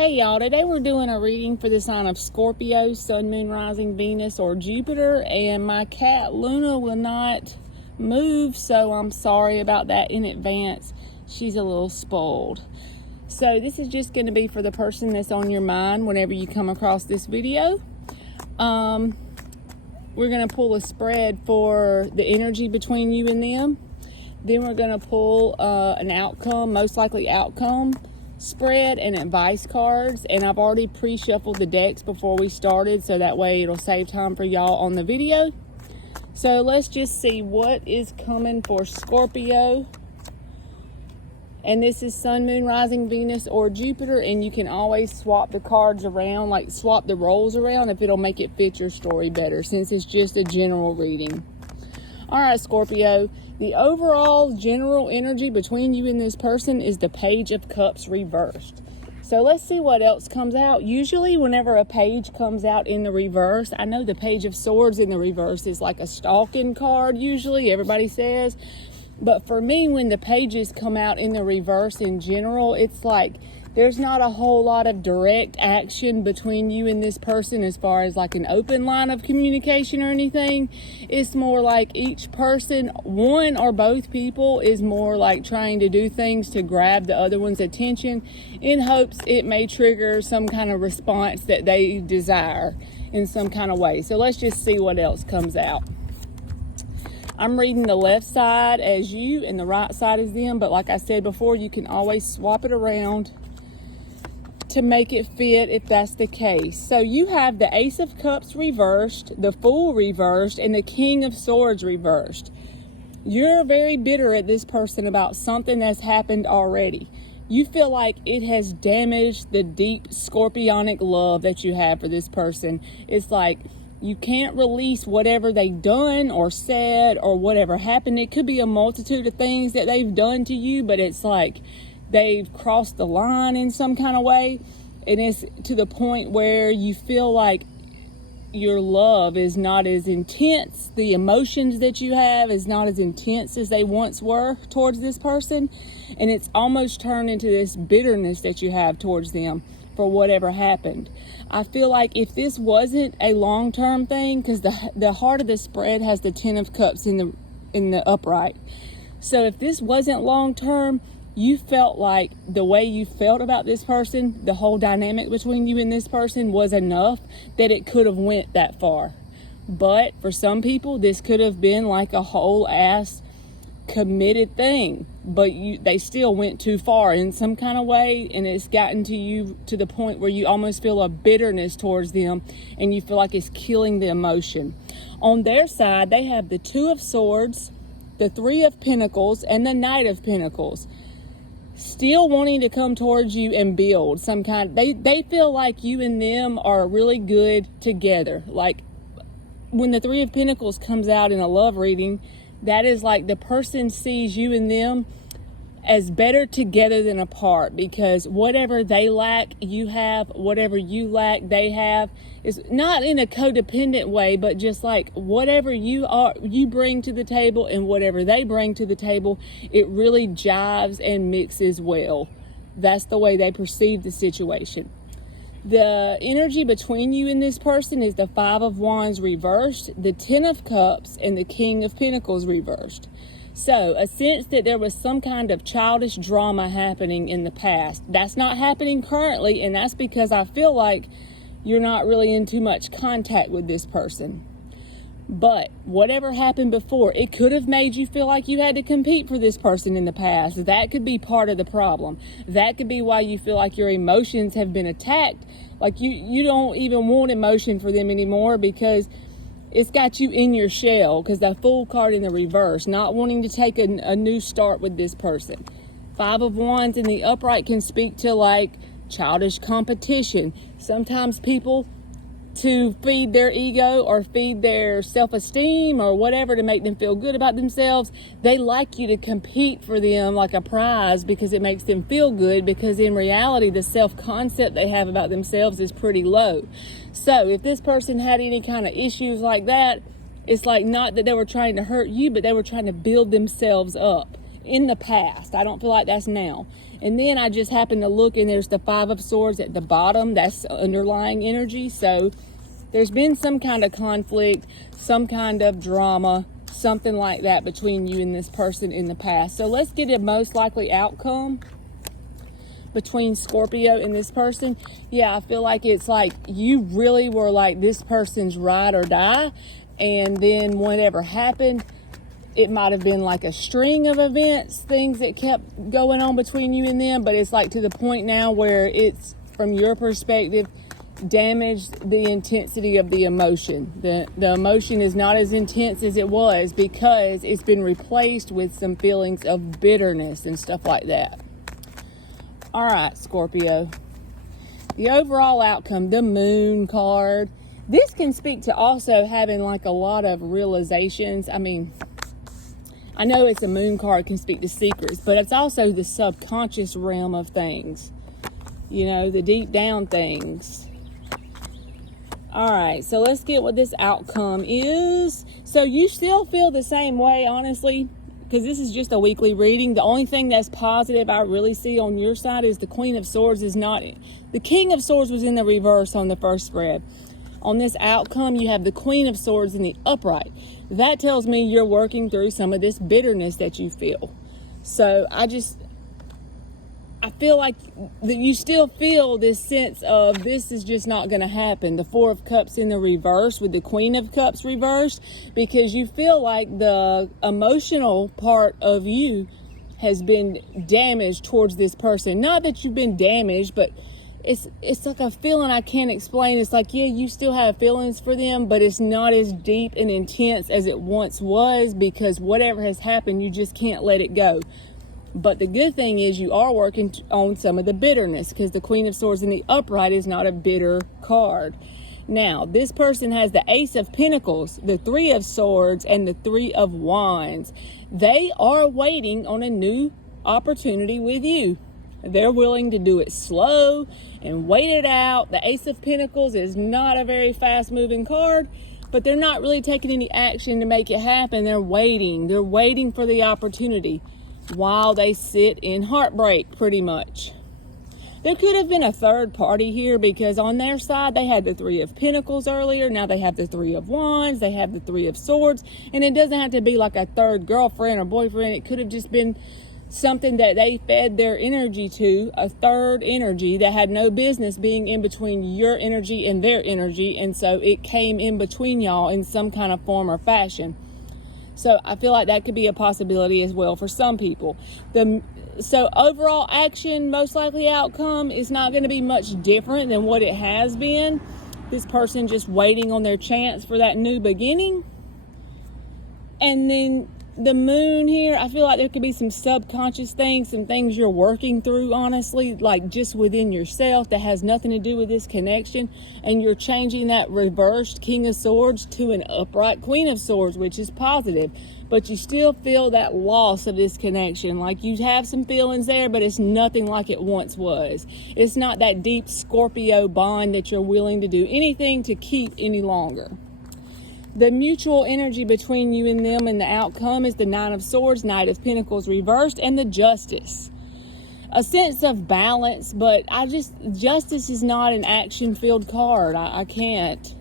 Hey y'all, today we're doing a reading for the sign of Scorpio, Sun, Moon, Rising, Venus, or Jupiter, and my cat Luna will not move, so I'm sorry about that in advance. She's a little spoiled. So this is just going to be for the person that's on your mind whenever you come across this video. We're going to pull a spread for the energy between you and them. Then we're going to pull an outcome, most likely outcome spread, and advice cards. And I've already pre-shuffled the decks before we started, so that way it'll save time for y'all on the video. So let's just see what is coming for Scorpio. And this is Sun, Moon, Rising, Venus, or Jupiter, and you can always swap the cards around, like swap the roles around if it'll make it fit your story better, since it's just a general reading. All right, Scorpio, the overall general energy between you and this person is the Page of Cups reversed. So let's see what else comes out. Usually whenever a page comes out in the reverse, I know the Page of Swords in the reverse is like a stalking card, usually, everybody says. But for me, when the pages come out in the reverse in general, it's like there's not a whole lot of direct action between you and this person as far as like an open line of communication or anything. It's more like each person, one or both people, is more like trying to do things to grab the other one's attention in hopes it may trigger some kind of response that they desire in some kind of way. So let's just see what else comes out. I'm reading the left side as you and the right side as them, but like I said before, you can always swap it around to make it fit if that's the case. So you have the Ace of Cups reversed, the Fool reversed, and the King of Swords reversed. You're very bitter at this person about something that's happened already. You feel like it has damaged the deep scorpionic love that you have for this person. It's like you can't release whatever they've done or said or whatever happened. It could be a multitude of things that they've done to you, but it's like they've crossed the line in some kind of way. And it's to the point where you feel like your love is not as intense. The emotions that you have is not as intense as they once were towards this person. And it's almost turned into this bitterness that you have towards them for whatever happened. I feel like if this wasn't a long-term thing, because the heart of the spread has the Ten of Cups in the upright. So if this wasn't long-term, you felt like the way you felt about this person, the whole dynamic between you and this person was enough that it could have went that far. But for some people, this could have been like a whole ass committed thing, but they still went too far in some kind of way, and it's gotten to you to the point where you almost feel a bitterness towards them, and you feel like it's killing the emotion. On their side, they have the Two of Swords, the Three of Pentacles, and the Knight of Pentacles, still wanting to come towards you and build some kind. They feel like you and them are really good together. Like when the Three of Pentacles comes out in a love reading, that is like the person sees you and them as better together than apart, because whatever they lack, you have. Whatever you lack, they have. It's not in a codependent way, but just like whatever you bring to the table and whatever they bring to the table, it really jives and mixes well. That's the way they perceive the situation. The energy between you and this person is the Five of Wands reversed, the Ten of Cups, and the King of Pentacles reversed. So a sense that there was some kind of childish drama happening in the past. That's not happening currently, and that's because I feel like you're not really in too much contact with this person. But whatever happened before, it could have made you feel like you had to compete for this person in the past. That could be part of the problem. That could be why you feel like your emotions have been attacked. Like you don't even want emotion for them anymore, because it's got you in your shell, because the Fool card in the reverse, not wanting to take a new start with this person. Five of Wands in the upright can speak to like childish competition. Sometimes people, to feed their ego or feed their self-esteem or whatever, to make them feel good about themselves, they like you to compete for them like a prize, because it makes them feel good, because in reality the self-concept they have about themselves is pretty low. So if this person had any kind of issues like that, it's like not that they were trying to hurt you, but they were trying to build themselves up in the past. I don't feel like that's now. And then I just happen to look, and there's the Five of Swords at the bottom. That's underlying energy. So there's been some kind of conflict, some kind of drama, something like that between you and this person in the past. So let's get a most likely outcome between Scorpio and this person. Yeah, I feel like it's like you really were like this person's ride or die. And then whatever happened, it might have been like a string of events, things that kept going on between you and them, but it's like to the point now where it's, from your perspective, damaged the intensity of the emotion. The emotion is not as intense as it was because it's been replaced with some feelings of bitterness and stuff like that. All right, Scorpio. The overall outcome, the Moon card. This can speak to also having like a lot of realizations. I mean, I know it's a Moon card, can speak to secrets, but it's also the subconscious realm of things. You know, the deep down things. All right, so let's get what this outcome is. So you still feel the same way, honestly, because this is just a weekly reading. The only thing that's positive I really see on your side is the Queen of Swords is not. The King of Swords was in the reverse on the first spread. On this outcome, you have the Queen of Swords in the upright. That tells me you're working through some of this bitterness that you feel. So I feel like that you still feel this sense of this is just not going to happen. The Four of Cups in the reverse with the Queen of Cups reversed, because you feel like the emotional part of you has been damaged towards this person. Not that you've been damaged, but it's like a feeling I can't explain. It's like, yeah, you still have feelings for them, but it's not as deep and intense as it once was, because whatever has happened, you just can't let it go. But the good thing is you are working on some of the bitterness, because the Queen of Swords in the upright is not a bitter card. Now, this person has the Ace of Pentacles, the Three of Swords, and the Three of Wands. They are waiting on a new opportunity with you. They're willing to do it slow and wait it out. The Ace of Pentacles is not a very fast moving card, but they're not really taking any action to make it happen. They're waiting. They're waiting for the opportunity while they sit in heartbreak, pretty much. There could have been a third party here, because on their side, they had the Three of Pentacles earlier. Now they have the Three of Wands. They have the Three of Swords. And it doesn't have to be like a third girlfriend or boyfriend. It could have just been something that they fed their energy to, a third energy that had no business being in between your energy and their energy. And so it came in between y'all in some kind of form or fashion. So I feel like that could be a possibility as well for some people. So overall action, most likely outcome, is not going to be much different than what it has been. This person just waiting on their chance for that new beginning. And then the Moon here, I feel like there could be some subconscious things, some things you're working through, honestly, like just within yourself that has nothing to do with this connection. And you're changing that reversed King of Swords to an upright Queen of Swords, which is positive. But you still feel that loss of this connection. Like you have some feelings there, but it's nothing like it once was. It's not that deep Scorpio bond that you're willing to do anything to keep any longer. The mutual energy between you and them and the outcome is the Nine of Swords, Knight of Pentacles reversed, and the Justice. A sense of balance, but Justice is not an action-filled card. I can't.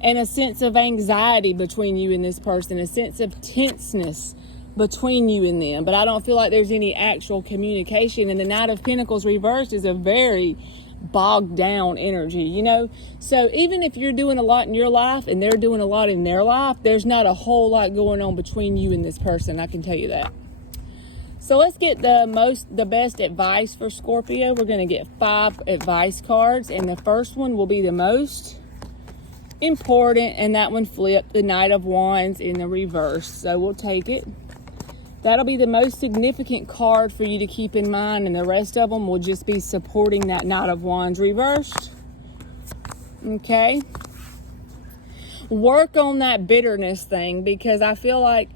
And a sense of anxiety between you and this person, a sense of tenseness between you and them. But I don't feel like there's any actual communication. And the Knight of Pentacles reversed is a very bogged down energy, you know. So even if you're doing a lot in your life and they're doing a lot in their life, there's not a whole lot going on between you and this person, I can tell you that. So let's get the best advice for Scorpio. We're going to get 5 advice cards, and the first one will be the most important, and that one flipped, the Knight of Wands in the reverse. So we'll take it. That'll be the most significant card for you to keep in mind, and the rest of them will just be supporting that Knight of Wands reversed. Okay. Work on that bitterness thing, because I feel like,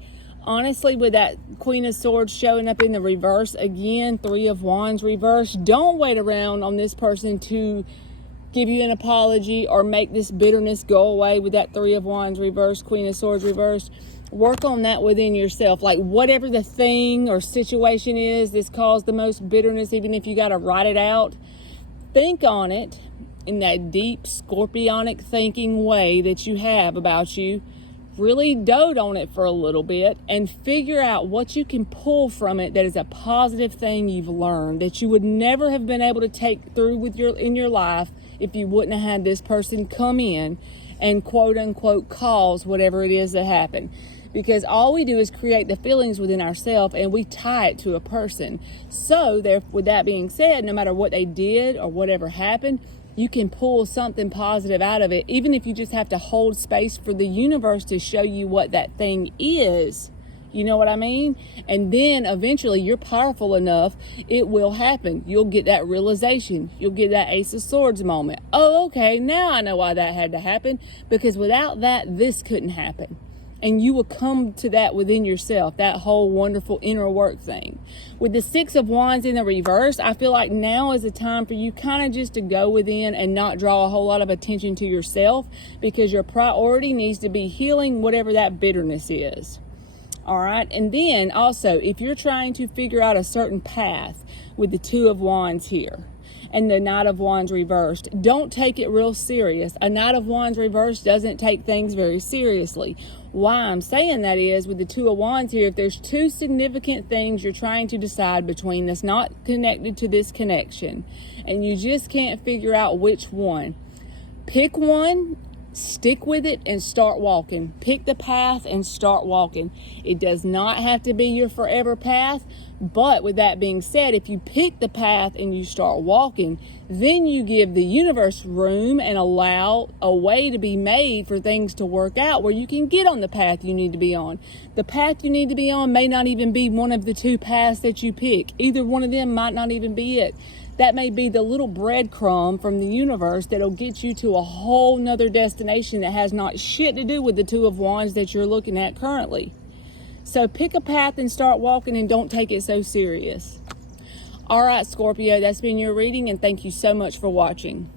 honestly, with that Queen of Swords showing up in the reverse again, Three of Wands reversed, don't wait around on this person to give you an apology or make this bitterness go away with that Three of Wands reversed, Queen of Swords reversed. Work on that within yourself. Like whatever the thing or situation is that's caused the most bitterness, even if you got to write it out, think on it in that deep scorpionic thinking way that you have about you. Really dote on it for a little bit and figure out what you can pull from it that is a positive thing you've learned that you would never have been able to take through in your life if you wouldn't have had this person come in and quote unquote cause whatever it is that happened. Because all we do is create the feelings within ourselves and we tie it to a person. So with that being said, no matter what they did or whatever happened, you can pull something positive out of it, even if you just have to hold space for the universe to show you what that thing is. You know what I mean? And then eventually you're powerful enough, it will happen. You'll get that realization. You'll get that Ace of Swords moment. Oh, okay, now I know why that had to happen, because without that, this couldn't happen. And you will come to that within yourself, that whole wonderful inner work thing. With the Six of Wands in the reverse, I feel like now is the time for you kind of just to go within and not draw a whole lot of attention to yourself, because your priority needs to be healing whatever that bitterness is. All right. And then also, if you're trying to figure out a certain path with the Two of Wands here and the Knight of Wands reversed, don't take it real serious. A Knight of Wands reversed doesn't take things very seriously. Why I'm saying that is, with the Two of Wands here, if there's two significant things you're trying to decide between that's not connected to this connection, and you just can't figure out which one, pick one, stick with it, and start walking. Pick the path and start walking. It does not have to be your forever path, but with that being said, if you pick the path and you start walking, then you give the universe room and allow a way to be made for things to work out where you can get on the path you need to be on. The path you need to be on may not even be one of the two paths that you pick. Either one of them might not even be it. That may be the little breadcrumb from the universe that'll get you to a whole nother destination that has not shit to do with the Two of Wands that you're looking at currently. So pick a path and start walking, and don't take it so serious. All right, Scorpio, that's been your reading, and thank you so much for watching.